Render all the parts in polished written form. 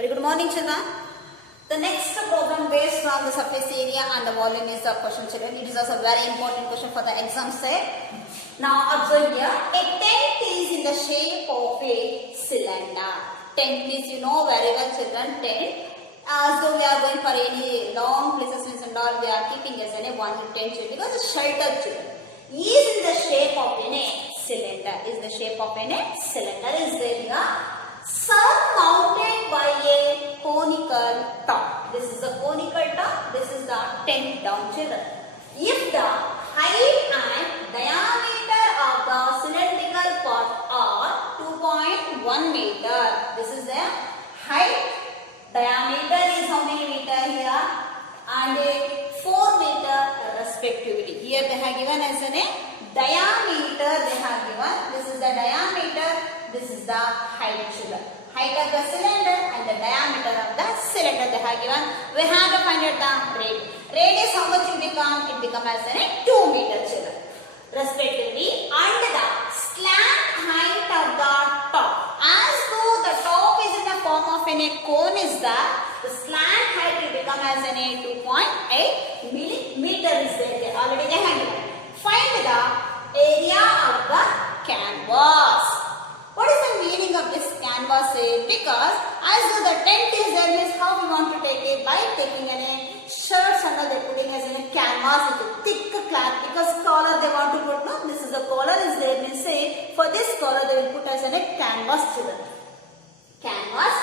Very good morning, children. The next problem based on the surface area and the volume is the question, children. It is also a very important question for the exam set. Now observe here, a tent is in the shape of a cylinder. Tent means you know very well, children. Tent. As though we are going for any long places and all, we are keeping as a one tent because it's shelter, children. Is in the shape of a cylinder. Is the shape of a cylinder. Is there here? Surmounted by a conical top. This is the conical top. This is the tent down, children. If the height and diameter of the cylindrical part are 2.1 meter. This is the height. Diameter is how many meter here? And 4 meter respectively. Here they have given as a diameter. They have given. This is the diameter. This is the height, children. Height of the cylinder and the diameter of the cylinder they have given. We have to find out the radius. Radius how much it become? It becomes as a 2 meter, children. Respectively, and the slant height of the top. As though the top is in the form of a cone is that the slant height will become as a 2.8 millimeter is there. Already they have given. Find the area of the canvas. What is the meaning of this canvas? Because as though the tent is there means how we want to take it by taking any shirts and they putting as in a canvas with a thick cloth because collar they want to put. No, this is the collar is there means say for this collar they will put as in a canvas, children. Canvas.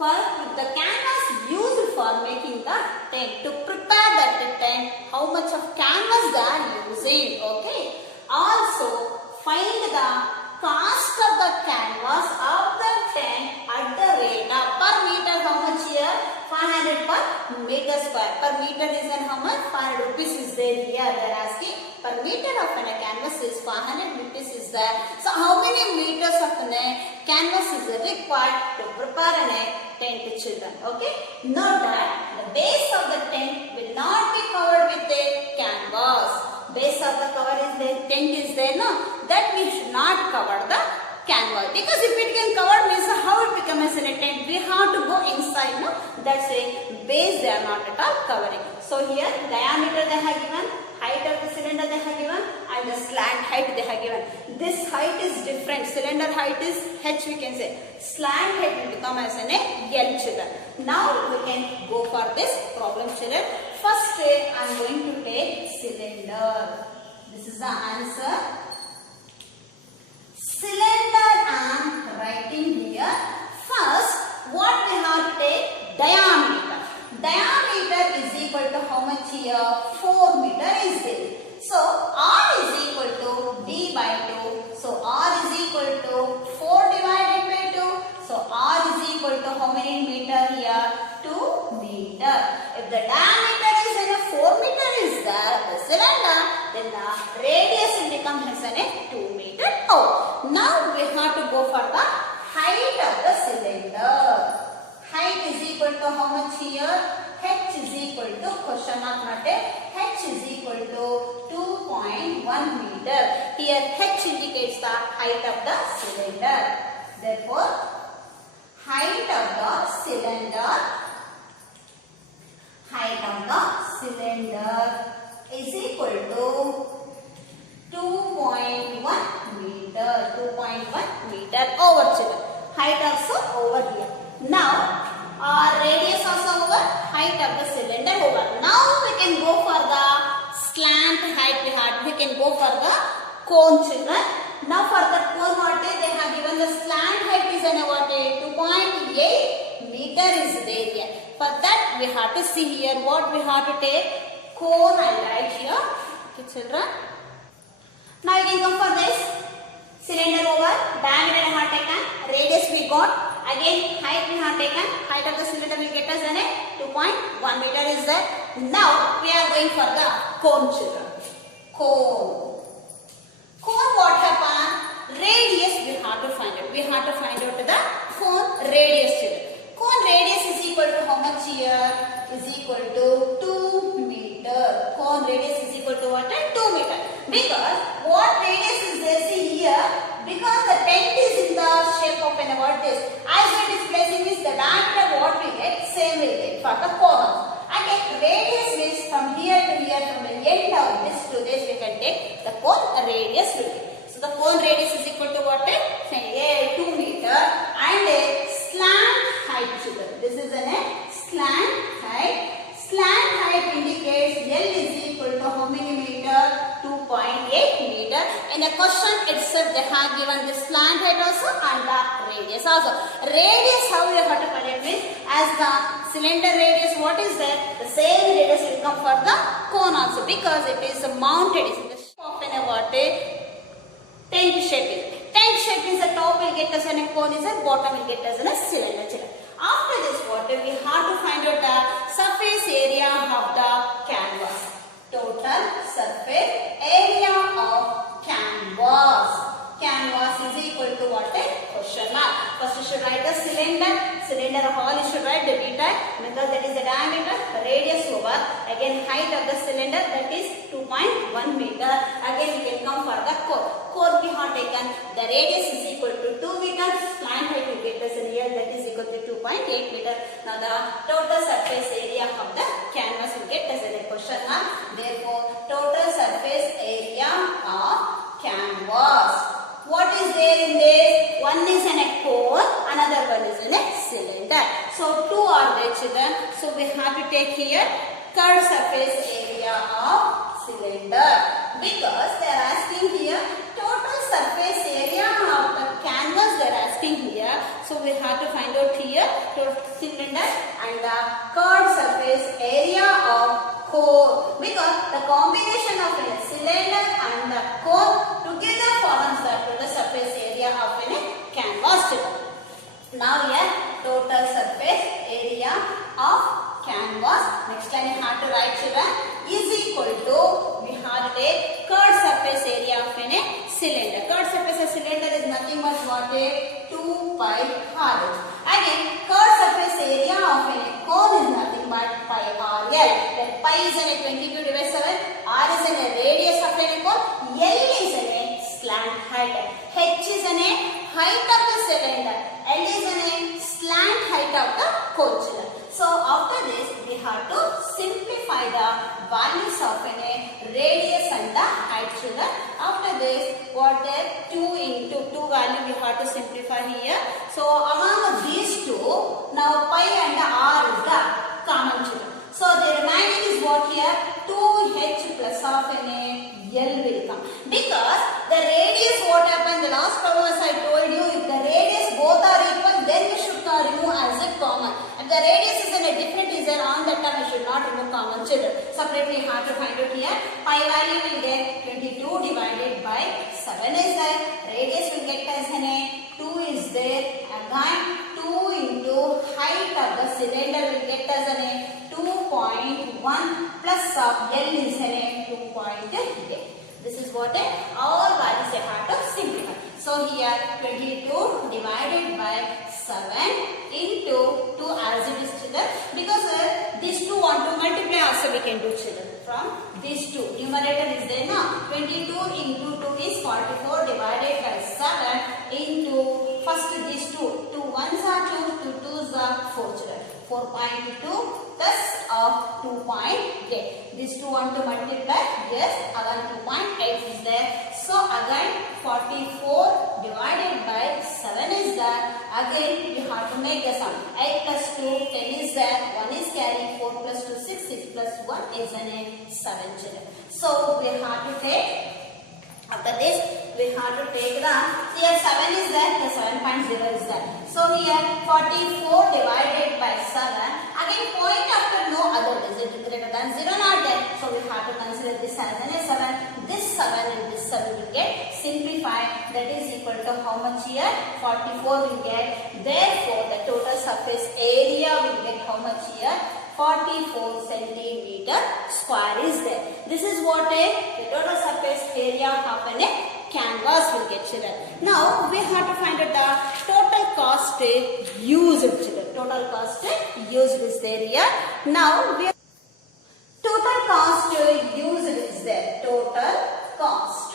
For the canvas used for making the tent. To prepare that tent, how much of canvas they are using. Okay. Also find the cost of the canvas of the tent at the rate of per meter. How much here? 500 per meter square. Per meter is in how much? 500 rupees is there here. They are asking per meter of a canvas is 500 rupees is there. So how many meters of a canvas is required to prepare a tent, children? Okay. Note that the base of the tent will not be covered with a canvas. Base of the cover is there, tent is there, no? That we should not cover the canvas. Because if it can cover means how it becomes in a tent, we have to go inside, no? That's a base they are not at all covering. So here diameter they have given, height of the cylinder they have given and the slant height they have given. This height is different. Cylinder height is H we can say. Slant height will become as an L, children. Now we can go for this problem, children. First I am going to take cylinder. This is the answer. Cylinder I am writing here. First what we have to take? Diameter. Diameter is equal to how much here? 4 meter is there. So R is equal to D by 2. So R is equal to 4 divided by 2. So R is equal to how many meter here? 2 meter. If the diameter is in a 4 meter is there, the cylinder, then the radius will become as a 2 meter. Oh, now we have to go for the height of the cylinder. Height is equal to how much here? H is equal to question mark not H is equal to 2.1 meter. Here H indicates the height of the cylinder. Therefore, height of the cylinder is equal to 2.1 meter. 2.1 meter over, children. Height also over here. Now, radius also over, height of the cylinder over. Now we can go for the slant height we can go for the cone, children. Now for the cone what they have given the slant height is an what 2.8 meter is there here. For that we have to see here what we have to take. Cone I write here. Okay, children. Now you can come for this. Cylinder over, diameter we have taken, radius we got. Again, height we have taken. Height of the cylinder will get us in 2.1 meter is there. Now, we are going for the cone, children. Cone. Cone what happened? Radius we have to find out. We have to find out the cone radius, children. Cone radius is equal to how much here? Is equal to 2 meter. Cone radius is equal to what? 2 meter. Because what radius is there? See here. Because the tent is in the shape of an what this. As it is placing is the diameter cone radius will be. So the cone radius is equal to what? 2 meter and a slant height children. This is a slant height. Slant height indicates L is equal to how many meter? 2.8 meter. In the question itself they have given the slant height also and the radius also. Radius how you have to calculate means as the cylinder radius what is there? The same radius will come for the cone also because it is mounted. It is in the shape of what? Tent shape. Tent shape means the top will get us in a cone is a bottom will get us in a cylinder. After this what we have to find out the surface area of the canvas. Total surface area of canvas. Canvas is equal to what? Question mark. First you should write the cylinder. Cylinder hole you should write the b type because that is the diameter, radius over. Again height of the cylinder that is 2.1 meter. Again we can come for the core. Core we have taken the radius is equal to 2 meter. Slant height will get us in here that is equal to 2.8 meter. Now the total surface area of the canvas will get us in a question mark. Therefore total surface area of canvas. What is there in this? One is in a core, another one is in a cylinder. So two are there children. So we have to take here curved surface area of cylinder because they are asking here total surface area of the canvas they are asking here. So we have to find out here total cylinder and the curved surface area of core because the combination of a cylinder and the core together forms the total surface area of a canvas. Now here total surface area of canvas. Next line you have to write children is equal to we have to take curved surface area of a cylinder. Curved surface of cylinder is nothing but what? 2 pi r. Again curved surface area of a cone is nothing but pi r l. Then pi is in a 22 divided 7. R is in a radius of a cone. L is in a slant height. H is in a height of the cylinder. L is in a slant height of the cone. So after this we have to simplify the values of a radius and the height. After this what is 2 into 2 value we have to simplify here. So among these two now pi and r is the common children. So the remaining is what here 2h plus of L will come because the radius what happened the last problem as I told you if the radius both are equal then we should remove as a common. If the radius is in a different design on that time we should not remove common children. Separately have to find out here pi value will get 22 divided by 7 is there. Radius will get as 2 is there. Again 2 into height of the cylinder will get as 2.1 plus of L is 2.8. This is what all values I have to simplify. So here 22 divided by 7 into 2 as it is children because these two want to multiply also we can do children from these two. Numerator is there now. 22 into 2 is 44 divided by 7 into first these two. 2 1s are 2, 2 2s are 4 children. 4.2 plus of 2.8. These two want to multiply. Yes, again 2.8 is there. So again 44 divided by 7 is there. Again you have to make the sum. 8 plus 2 10 is there. 1 is carry. 4 plus 2 6. 6 plus 1 is 7 children. So we have to take. After this we have to take the here 7 is there. The 7.0 is there. So here 44 divided by 7. Again point after no other digit greater than 0 not there. So we have to consider this as a 7. This 7 and this 7 will get simplified. That is equal to how much here? 44 will get. Therefore the total surface area will get how much here? 44 centimeter square is there. This is what the total surface area of a canvas will get children. Now we have to find out the total cost used children. Total cost used is there here. Now we total cost used is there. Total cost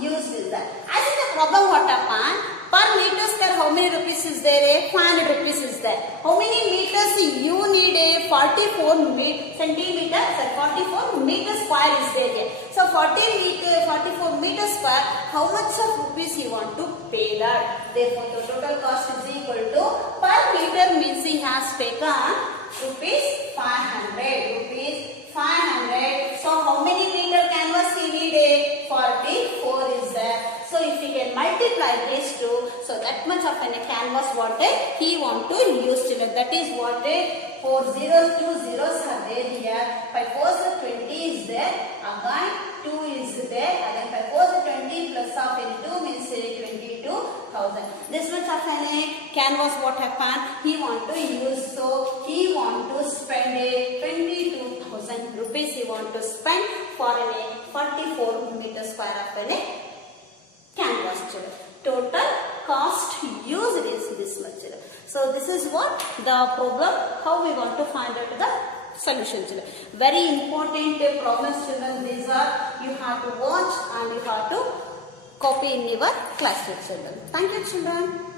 used is there. As in the problem what happened? Per meter square how many rupees is there? 500 rupees this is there. How many meters you need? A 44 centimeter, 44 meter square is there here. So 44 meter square, how much of rupees you want to pay that? Therefore the total cost is equal to, per meter means he has taken rupees 500. So how many meter canvas he need? 44 is there. So if we can multiply these two, so that much of a canvas what he want to use, children. That is what 4 zeros, 2 zeros are there here. 5 4s are 20 is there. Again 2 is there. Again 5 4s are 20 plus of 2 means 22,000. This much of a canvas what happened he want to use. So he want to spend 22,000 rupees he want to spend for a 44 meter square of a canvas, children. Total cost used is this much, children. So this is what the problem, how we want to find out the solution, children. Very important problems, children. These are, you have to watch and you have to copy in your classroom, children. Thank you, children.